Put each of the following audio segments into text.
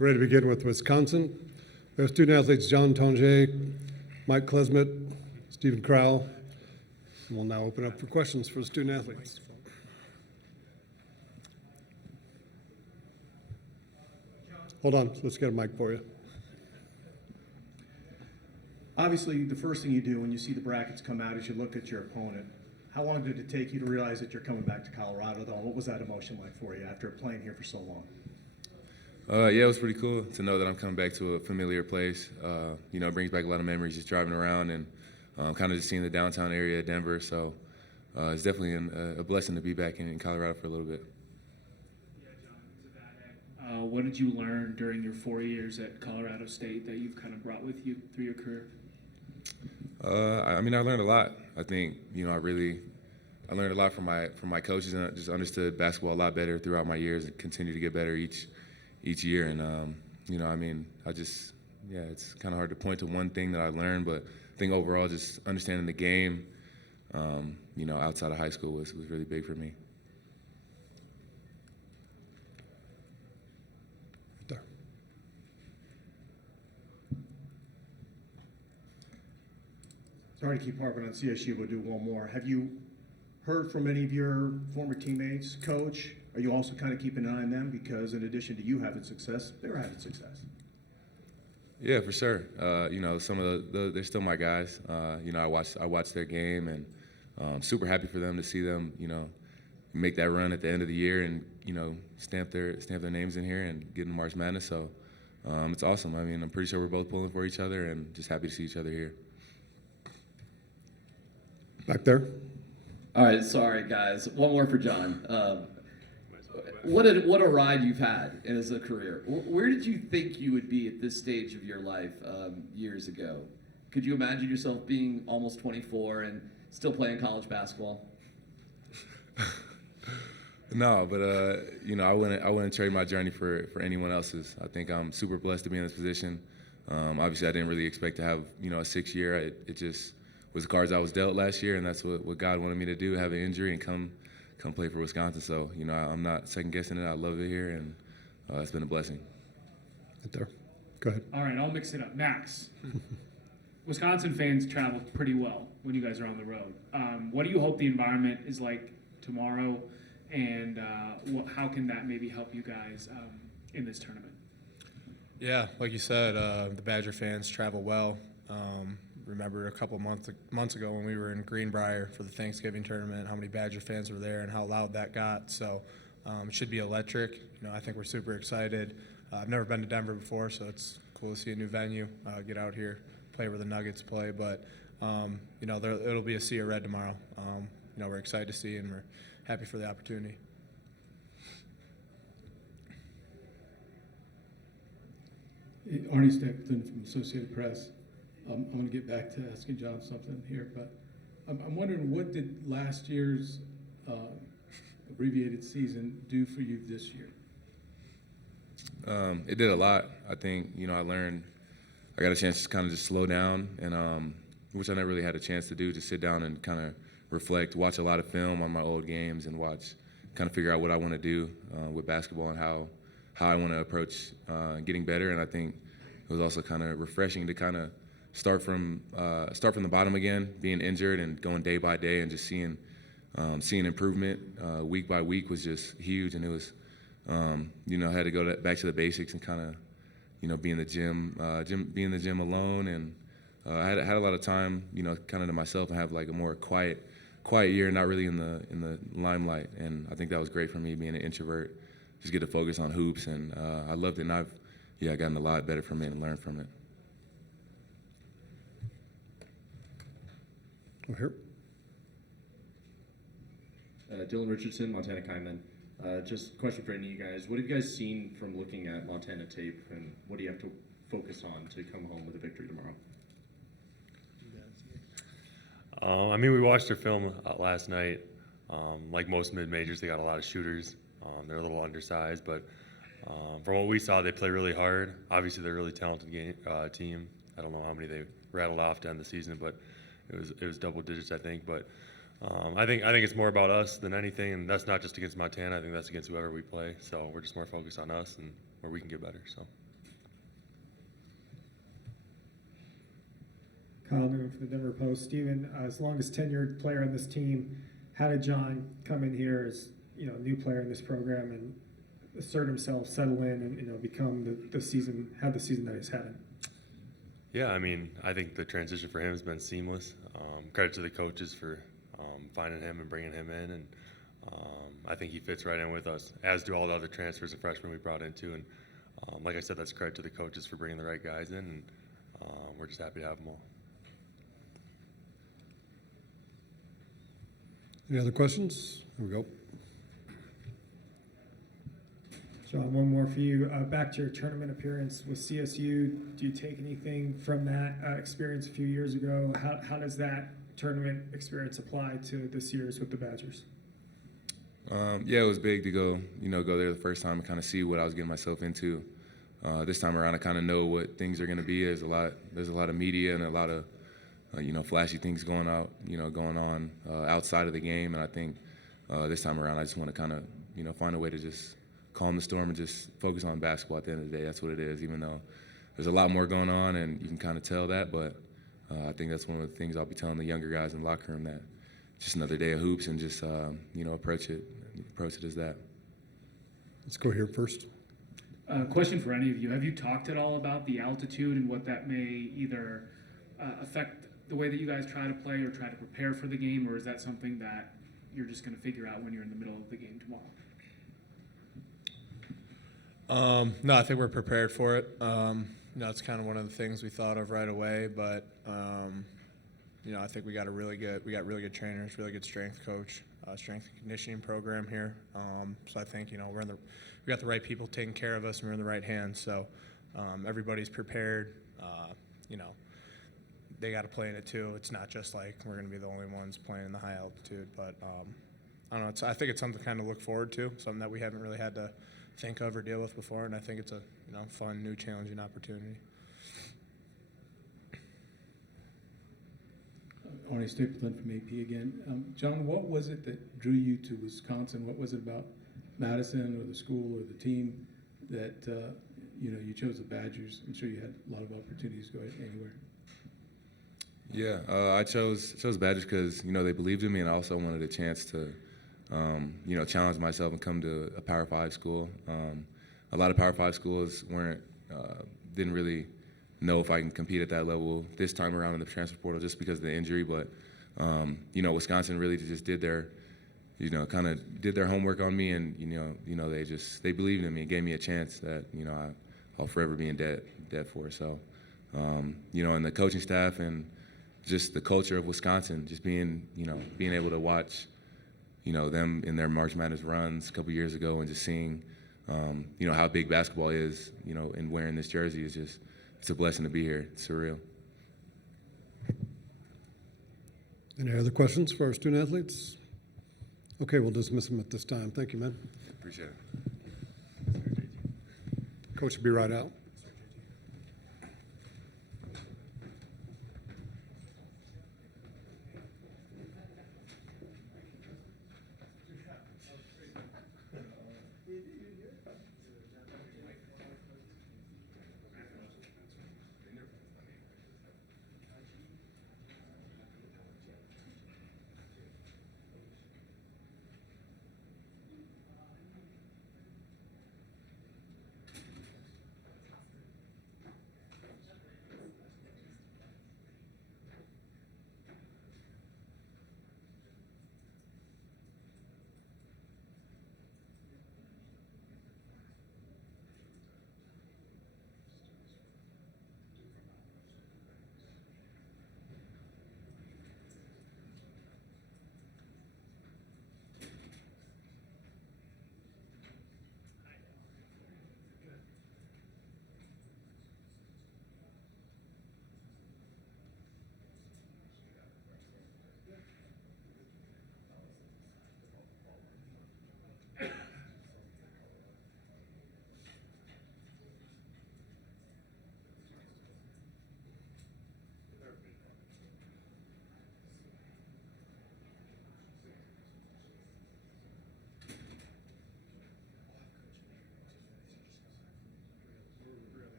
Ready to begin with Wisconsin. We have student athletes John Tonge, Mike Klesmet, Stephen Crowell. And we'll now open up for questions for the student athletes. Hold on, let's get a mic for you. Obviously, the first thing you do when you see the brackets come out is you look at your opponent. How long did it take you to realize that you're coming back to Colorado, though? What was that emotion like for you after playing here for so long? Yeah, it was pretty cool to know that I'm coming back to a familiar place. It brings back a lot of memories just driving around and kind of just seeing the downtown area of Denver. So it's definitely a blessing to be back in Colorado for a little bit. Yeah, John, what did you learn during your 4 years at Colorado State that you've kind of brought with you through your career? I learned a lot. I think, I learned a lot from my coaches, and I just understood basketball a lot better throughout my years and continue to get better each year. And, it's kind of hard to point to one thing that I learned, but I think overall just understanding the game, outside of high school was really big for me. There. Sorry to keep harping on CSU, but do one more. Have you heard from any of your former teammates, coach? Are you also kind of keeping an eye on them? Because in addition to you having success, they're having success. Yeah, for sure. Some of they're still my guys. I watch their game, and super happy for them to see them, make that run at the end of the year and, stamp their names in here and get in March Madness. So it's awesome. I'm pretty sure we're both pulling for each other and just happy to see each other here. Back there. All right, sorry guys. One more for John. What a ride you've had as a career. Where did you think you would be at this stage of your life years ago? Could you imagine yourself being almost 24 and still playing college basketball? No, but I wouldn't trade my journey for anyone else's. I think I'm super blessed to be in this position. Obviously, I didn't really expect to have a 6-year. It just was the cards I was dealt last year, and that's what God wanted me to do: have an injury and come play for Wisconsin. So I'm not second guessing it. I love it here, and it's been a blessing. Right there. Go ahead. All right, I'll mix it up. Max, Wisconsin fans travel pretty well when you guys are on the road. What do you hope the environment is like tomorrow, and how can that maybe help you guys in this tournament? Yeah, like you said, the Badger fans travel well. Remember a couple months ago when we were in Greenbrier for the Thanksgiving tournament, how many Badger fans were there and how loud that got. So it should be electric. I think we're super excited. I've never been to Denver before, so it's cool to see a new venue, get out here, play where the Nuggets play. But, it'll be a sea of red tomorrow. We're excited to see, and we're happy for the opportunity. Arnie Stapleton from Associated Press. I'm going to get back to asking John something here, but I'm wondering, what did last year's abbreviated season do for you this year? It did a lot. I think, I got a chance to kind of just slow down, and which I never really had a chance to do, just sit down and kind of reflect, watch a lot of film on my old games, and kind of figure out what I want to do with basketball and how I want to approach getting better. And I think it was also kind of refreshing to kind of start from the bottom again, being injured and going day by day and just seeing improvement week by week was just huge. And it was, I had to go back to the basics and kind of, be in the gym alone. And I had a lot of time, kind of to myself and have like a more quiet year, not really in the limelight. And I think that was great for me, being an introvert, just get to focus on hoops. And I loved it. And I've gotten a lot better from it and learned from it. Here. Dylan Richardson, Montana Kaiman. Just a question for any of you guys. What have you guys seen from looking at Montana tape, and what do you have to focus on to come home with a victory tomorrow? We watched their film last night. Like most mid-majors, they got a lot of shooters. They're a little undersized, but from what we saw, they play really hard. Obviously, they're a really talented team. I don't know how many they rattled off to end the season, but it was double digits, I think. But I think it's more about us than anything, and that's not just against Montana. I think that's against whoever we play. So we're just more focused on us and where we can get better. So. Kyle Newman from the Denver Post. Steven, as long as tenured player on this team, how did John come in here as a new player in this program and assert himself, settle in, and become the season, have the season that he's had? Yeah, I mean, I think the transition for him has been seamless. Credit to the coaches for finding him and bringing him in, and I think he fits right in with us, as do all the other transfers and freshmen we brought into. And like I said, that's credit to the coaches for bringing the right guys in, and we're just happy to have them all. Any other questions? Here we go. John, one more for you. Back to your tournament appearance with CSU, do you take anything from that experience a few years ago? How does that tournament experience apply to this year's with the Badgers? Yeah, it was big to go there the first time and kind of see what I was getting myself into. This time around, I kind of know what things are going to be. There's a lot of media and a lot of flashy things going on outside of the game, and I think this time around, I just want to kind of find a way to just calm the storm and just focus on basketball at the end of the day. That's what it is, even though there's a lot more going on, and you can kind of tell that, but I think that's one of the things I'll be telling the younger guys in the locker room, that just another day of hoops, and just approach it as that. Let's go here first. Question for any of you. Have you talked at all about the altitude and what that may either affect the way that you guys try to play or try to prepare for the game, or is that something that you're just going to figure out when you're in the middle of the game tomorrow? No, I think we're prepared for it. It's kind of one of the things we thought of right away, but I think we got really good trainers, really good strength coach, strength and conditioning program here. So I think we got the right people taking care of us, and we're in the right hands. So everybody's prepared. They got to play in it too. It's not just like we're going to be the only ones playing in the high altitude, but I don't know. I think it's something to kind of look forward to, something that we haven't really had to think of or deal with before, and I think it's a fun, new, challenging opportunity. Arnie Stapleton from AP again. John, what was it that drew you to Wisconsin? What was it about Madison or the school or the team that you chose the Badgers? I'm sure you had a lot of opportunities to go anywhere. Yeah, I chose Badgers because they believed in me, and I also wanted a chance to challenge myself and come to a Power 5 school. A lot of Power 5 schools didn't really know if I can compete at that level this time around in the transfer portal just because of the injury. But Wisconsin really just did their homework on me, and they believed in me and gave me a chance that I'll forever be in debt for. So and the coaching staff and just the culture of Wisconsin, just being able to watch them in their March Madness runs a couple years ago, and just seeing how big basketball is, and wearing this jersey is just, it's a blessing to be here. It's surreal. Any other questions for our student athletes? Okay, we'll dismiss them at this time. Thank you, man. Appreciate it. Coach will be right out.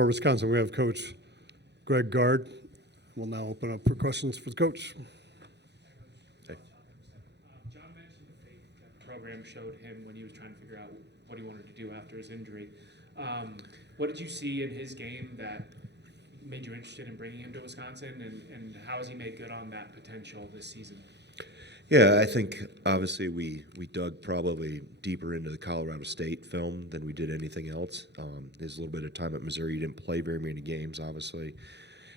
For Wisconsin, we have Coach Gard. We'll now open up for questions for the coach. John mentioned the faith that the program showed him when he was trying to figure out what he wanted to do after his injury. What did you see in his game that made you interested in bringing him to Wisconsin, and how has he made good on that potential this season? Yeah, I think obviously we dug probably deeper into the Colorado State film than we did anything else. There's a little bit of time at Missouri. He didn't play very many games, obviously.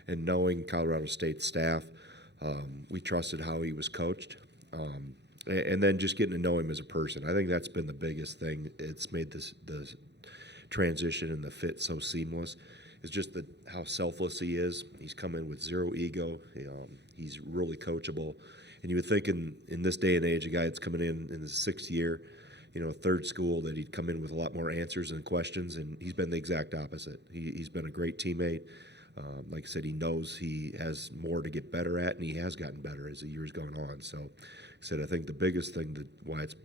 And knowing Colorado State staff, we trusted how he was coached. And then just getting to know him as a person. I think that's been the biggest thing. It's made the transition and the fit so seamless. It's just how selfless he is. He's come in with zero ego. He's really coachable. And you would think in this day and age, a guy that's coming in his sixth year, third school, that he'd come in with a lot more answers and questions, and he's been the exact opposite. He's been a great teammate. Like I said, he knows he has more to get better at, and he has gotten better as the years gone on. So, like I said, I think the biggest thing why it's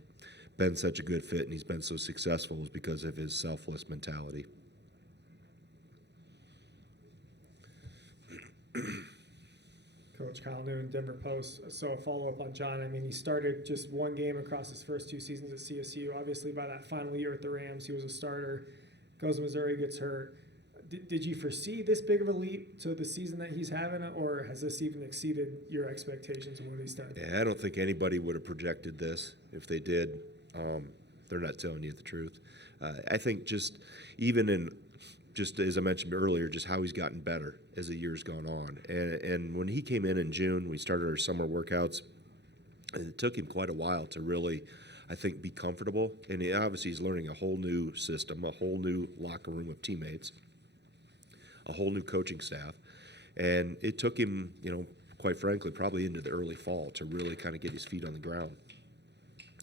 been such a good fit and he's been so successful is because of his selfless mentality. Coach Kyle Newton, Denver Post. So a follow-up on John. I mean, he started just one game across his first 2 seasons at CSU. Obviously, by that final year at the Rams, he was a starter. Goes to Missouri, gets hurt. Did you foresee this big of a leap to the season that he's having, or has this even exceeded your expectations of what he's done? Yeah, I don't think anybody would have projected this. If they did, they're not telling you the truth. I think just as I mentioned earlier, just how he's gotten better as the year's gone on. And when he came in June, we started our summer workouts. And it took him quite a while to really, I think, be comfortable. And obviously he's learning a whole new system, a whole new locker room of teammates, a whole new coaching staff. And it took him, quite frankly, probably into the early fall to really kind of get his feet on the ground.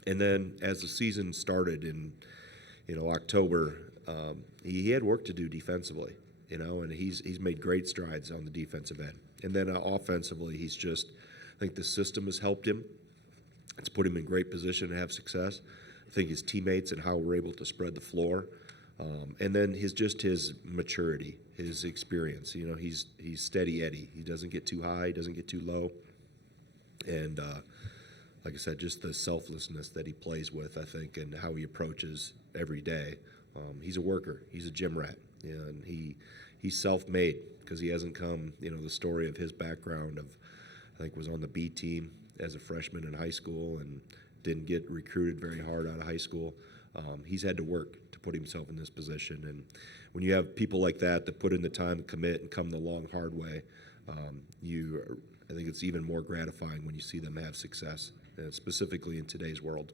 And then as the season started in, October, he had work to do defensively, and he's made great strides on the defensive end. And then offensively, I think the system has helped him. It's put him in great position to have success. I think his teammates and how we're able to spread the floor. And then his maturity, his experience. He's steady Eddie. He doesn't get too high, he doesn't get too low. And like I said, just the selflessness that he plays with, I think, and how he approaches every day. He's a worker. He's a gym rat, and he's self-made because he hasn't come. The story of his background I think was on the B team as a freshman in high school and didn't get recruited very hard out of high school. He's had to work to put himself in this position, and when you have people like that put in the time, commit, and come the long, hard way, I think it's even more gratifying when you see them have success, specifically in today's world.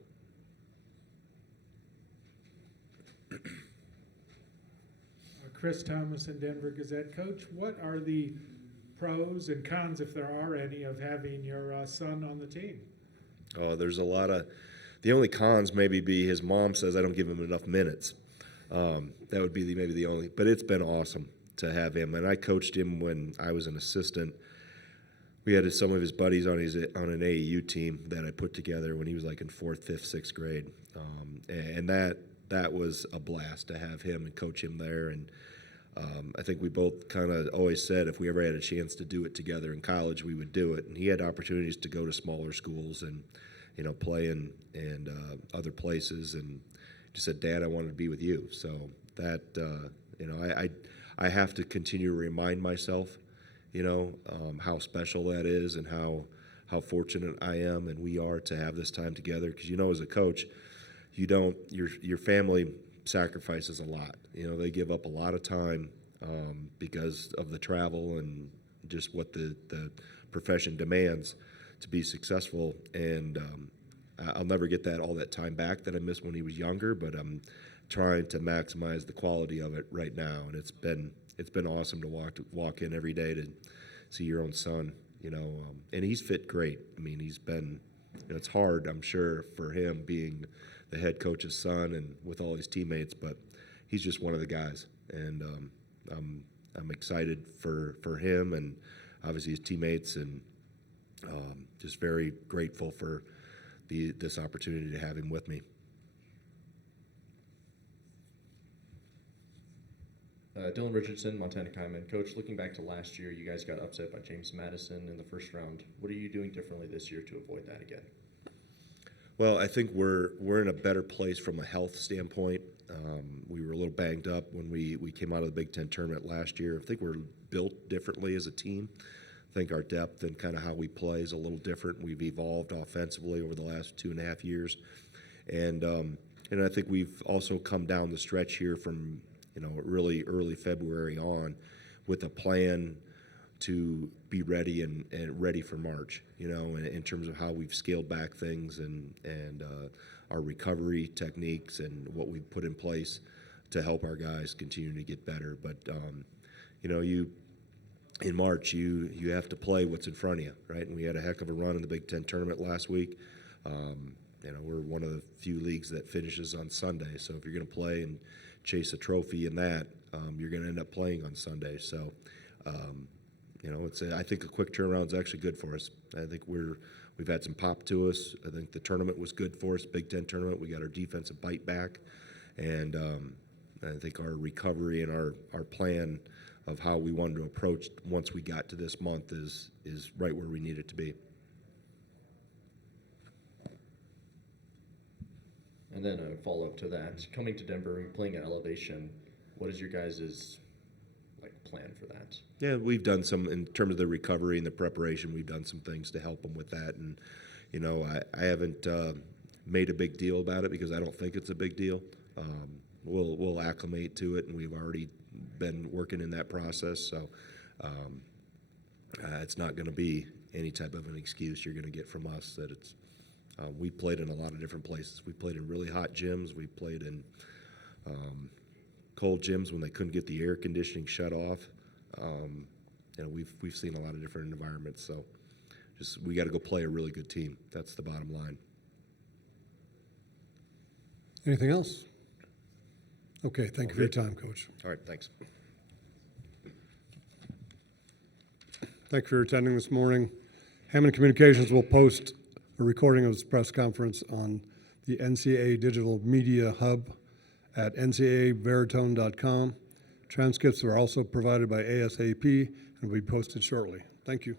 Chris Thomas in Denver Gazette. Coach, what are the pros and cons, if there are any, of having your son on the team? Oh, there's a lot of. The only cons maybe be his mom says I don't give him enough minutes. That would be maybe the only. But it's been awesome to have him, and I coached him when I was an assistant. We had some of his buddies on an AAU team that I put together when he was like in 4th, 5th, 6th grade, and that was a blast to have him and coach him there. And I think we both kind of always said if we ever had a chance to do it together in college, we would do it. And he had opportunities to go to smaller schools and play in other places, and just said, "Dad, I wanted to be with you." So that I have to continue to remind myself, how special that is and how fortunate I am and we are to have this time together. Because as a coach, your family sacrifices a lot. They give up a lot of time because of the travel and just what the profession demands to be successful. And I'll never get all that time back that I missed when he was younger, but I'm trying to maximize the quality of it right now. And it's been awesome to walk in every day to see your own son, and he's fit great. I mean, he's been, it's hard, I'm sure, for him being the head coach's son and with all his teammates, but he's just one of the guys, and I'm excited for him and obviously his teammates, and just very grateful for this opportunity to have him with me. Dylan Richardson, Montana Kaiman. Coach, looking back to last year, you guys got upset by James Madison in the first round. What are you doing differently this year to avoid that again? Well, I think we're in a better place from a health standpoint. We were a little banged up when we came out of the Big Ten tournament last year. I think we're built differently as a team. I think our depth and kind of how we play is a little different. We've evolved offensively over the last 2.5 years, and I think we've also come down the stretch here from really early February on with a plan to be ready and ready for March, in terms of how we've scaled back things and our recovery techniques and what we've put in place to help our guys continue to get better. But, in March, you have to play what's in front of you, right? And we had a heck of a run in the Big Ten tournament last week. We're one of the few leagues that finishes on Sunday. So if you're going to play and chase a trophy in that, you're going to end up playing on Sunday. So, I think a quick turnaround is actually good for us. I think we've had some pop to us. I think the tournament was good for us, Big Ten tournament. We got our defensive bite back, and I think our recovery and our plan of how we wanted to approach once we got to this month is right where we need it to be. And then a follow-up to that, coming to Denver and playing at elevation, what is your guys' plan for that? Yeah, we've done some, in terms of the recovery and the preparation, we've done some things to help them with that. And, I haven't made a big deal about it because I don't think it's a big deal. We'll acclimate to it, and we've already been working in that process. So it's not going to be any type of an excuse you're going to get from us that it's we played in a lot of different places. We played in really hot gyms. We played in cold gyms when they couldn't get the air conditioning shut off. We've seen a lot of different environments. So we got to go play a really good team. That's the bottom line. Anything else? Okay, thank you for your time, Coach. All right, thanks. Thank you for attending this morning. Hammond Communications will post a recording of this press conference on the NCAA Digital Media Hub at ncaaveritone.com. Transcripts are also provided by ASAP and will be posted shortly. Thank you.